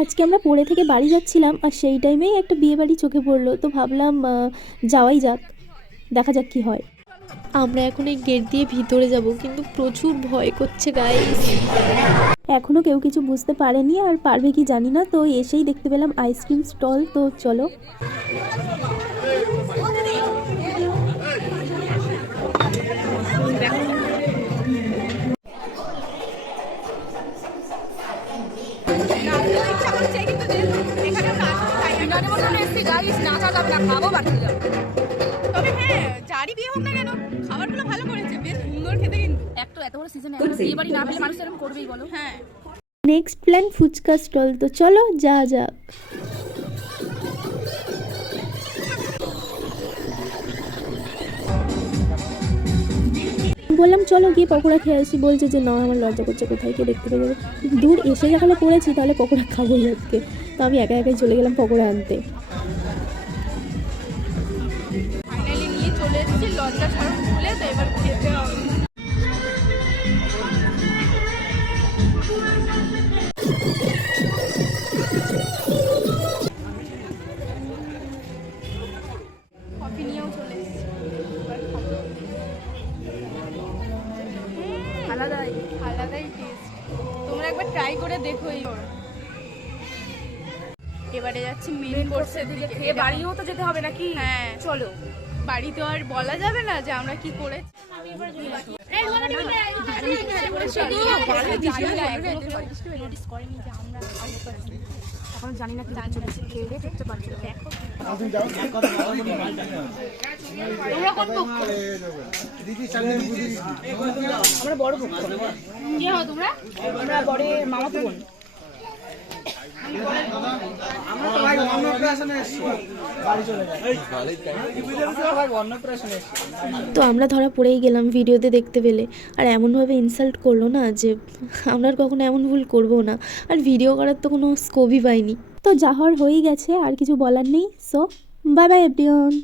আজকে আমরা পড়ে থেকে বাড়ি যাচ্ছিলাম আর সেই টাইমেই একটা বিয়ে বাড়ি চোখে পড়লো, তো ভাবলাম যাওয়াই যাক, দেখা যাক কি হয়। আমরা এখন এই গেট দিয়ে ভিতরে যাব, কিন্তু প্রচুর ভয় করছে গাইস। এখনও কেউ কিছু বুঝতে পারেনি আর পারবে কি জানি না, তো এসেই দেখতে পেলাম আইসক্রিম স্টল। তো চলো। তবে হ্যাঁ, যারই বিয়ে হোক না কেন খাবারগুলো ভালো করেছে, বেশ সুন্দর খেতে। কিন্তু এত বড় সিজনে বিয়ে বাড়ি না পেলে মানুষ এরকম করবেই বলো। হ্যাঁ, নেক্সট প্ল্যান ফুচকা স্টল। তো চলো যা যাক। বললাম চলো গিয়ে পকোড়া খেয়ে আসি, বলছে যে না আমার লজ্জা করছে, কোথায় গিয়ে দেখতে পেয়ে যাবে। দূর এসে যখন পড়েছি তাহলে পকোড়া খাবোই আজকে। তো আমি একা একাই চলে গেলাম পকোড়া আনতে। ফাইনালি নিয়ে চলে এসেছি, লজ্জা ছাড়া ভুলে, তো এবার খেতে হবে। কফি নিয়েও চলে এসেছি, আলাদাই টেস্ট। তোমরা একবার ট্রাই করে দেখো। এবারে যাচ্ছি মেন কোর্সের দিকে। খেয়ে বাড়িও তো যেতে হবে নাকি? হ্যাঁ চলো। বাড়িতে আর বলা যাবে না যে আমরা কি করেছি। এখন জানি না কি চলেছে, খেয়ে দেখতে পাচ্ছি। দেখো আমরা বড় বোন। কি হও তোমরা? আমরা বড় মামাতো বোন। তো আমরা ধরা পড়েই গেলাম ভিডিওতে দেখতে পেলে। আর এমনভাবে ইনসাল্ট করলো না যে আমরা আর কখনো এমন ভুল করবো না। আর ভিডিও করার তো কোনো স্কোপই পাইনি। তো যা হওয়ার হয়েই গেছে, আর কিছু বলার নেই। So bye bye everyone.